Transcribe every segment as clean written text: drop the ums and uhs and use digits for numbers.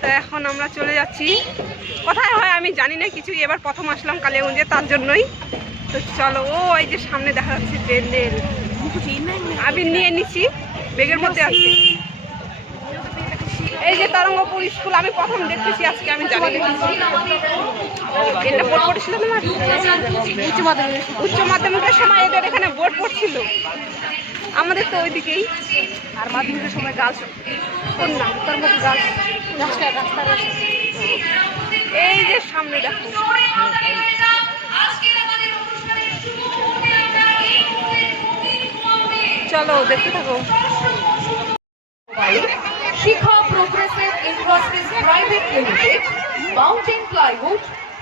তো এখন আমরা চলে যাচ্ছি, কোথায় হয় আমি জানি না কিছু, এবার প্রথম আসলাম কালিয়াগঞ্জে তার জন্যই। তো চলো, ও এই যে সামনে দেখা যাচ্ছে ডেন্ডেল, আবির নিয়ে নিচ্ছি, বেগের মধ্যে আছে। এই যে তরঙ্গপুর স্কুল আমি প্রথম দেখতেছি আজকে, আমি জানি এটা বোর্ড পড়েছিল না উচ্চ মাধ্যমিকের সময় এদের এখানে বোর্ড পড়ছিল, আমাদের তো ওইদিকেই। আর মাধ্যমিকের সময় গার্লস কোন না তরঙ্গপুর গার্লস রাস্তা। এই যে সামনে দেখো, চলো দেখতে থাকো। Shikha progressive industries private limited, mountain plywood,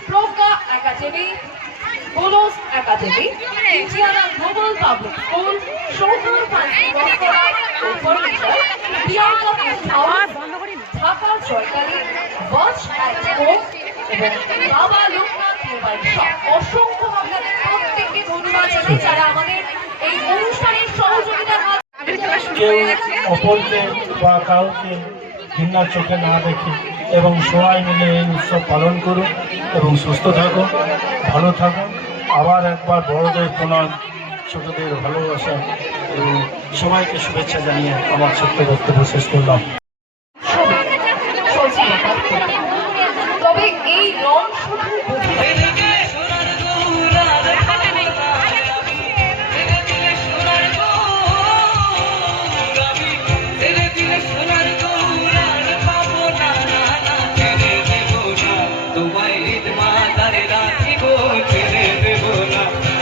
Pragya academy, goals academy, Indiana global public school, Sundar fancy restaurant ও furniture, Priyanka house, Dhaka Joykali, watch and home এবং বাবা লোকনাথ মোবাইল শপ। অসংখ্য আপনাদের প্রত্যেককে ধন্যবাদ জানাই যারা আমাদের এই অনুষ্ঠানের সহযোগিতার হাত। কেউ অপরকে বা কাউকে ঘৃণার চোখে না দেখে এবং সবাই মিলে এই উৎসব পালন করুন এবং সুস্থ থাকুন, ভালো থাকুন। আবার একবার বড়দের প্রণাম, ছোটদের ভালোবাসা এবং সবাইকে শুভেচ্ছা জানিয়ে আমার ছোট্ট বক্তব্য শেষ করলাম। তবে এই রং শুধু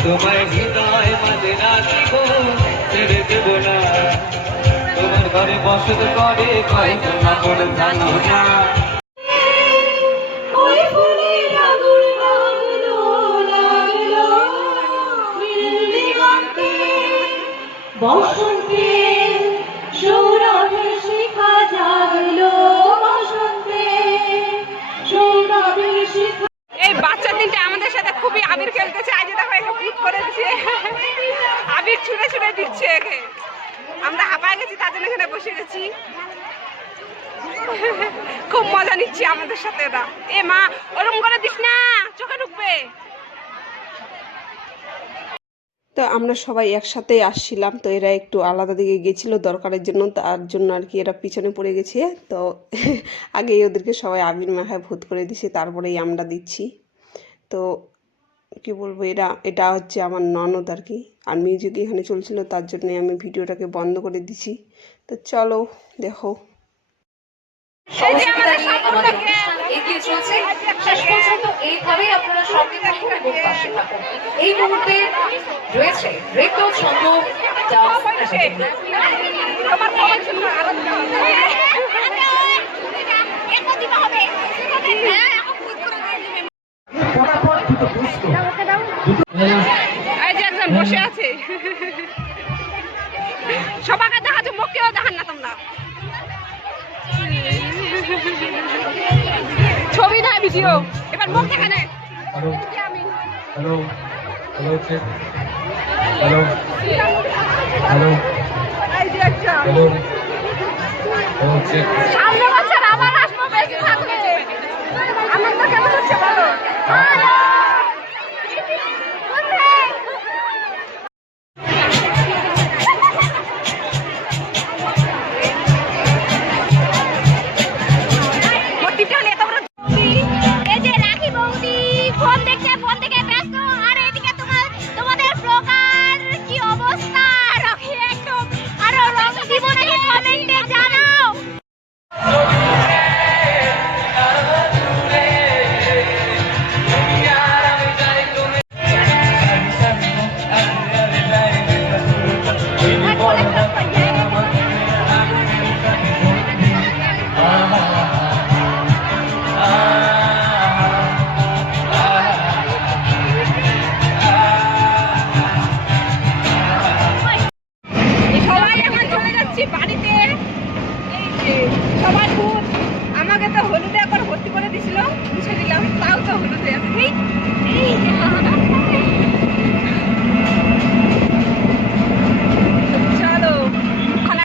তোমার হৃদয় মাঝে রাখিব, ছেড়ে দেব না। তোমার ঘরে বসত করে কয়জনা বলে জানো না। বসন্তে সৌরভে শিখা জাগলো, বসন্তে সৌরভে শিখা। এই বাচ্চা তিনটা আমাদের সাথে খুবই আবির খেলতেছে, আজ দেখো একে ভূত করে দিচ্ছে, আবির ছুঁড়ে ছুঁড়ে দিচ্ছে একে। আমরা হাঁপায় গেছি তার জন্য এখানে বসে গেছি, খুব মজা নিচ্ছি আমাদের সাথে ওরা। এ মা ওরম করে দিস না, চোখে ঢুকবে। তো আমরা সবাই একসাথে আসছিলাম, তো এরা একটু আলাদা দিকে গেছিল দরকারের জন্য, তার জন্য আর কি এরা পিছনে পড়ে গেছে। তো আগেই ওদেরকে সবাই আবির মাখায় ভূত করে দিছে, তারপরেই আমরা দিচ্ছি। তো কি বলবো, এটা হচ্ছে আমার ননদ আর কি, আর মিউজিক এখানে চলছিল তার জন্যে আমি ভিডিওটাকে বন্ধ করে দিছি। তো চলো দেখো, এগিয়ে চলছে শেষ পর্যন্ত এইভাবেই আপনারা সঙ্গে থাকুন এবং পাশে থাকুন। এই মুহূর্তে রয়েছে নৃত্য, ছন্দ, ডান্স একজন বসে আছে, সবাইকে দেখাচ্ছ, মুখকেও দেখান না তোমরা, ছবি না ভিডিও, এবার মুখ দেখানে। Hello hello hello check, hello hello hello hello check. সামনে বছর আবার আসবো, বেশি থাকবে। আমার তো কেমন হচ্ছে বলো? আমাকে তো হলুদে একবার ভর্তি করে দিছিল, মুছে দিলাম, তাও তো হলুদে আছে।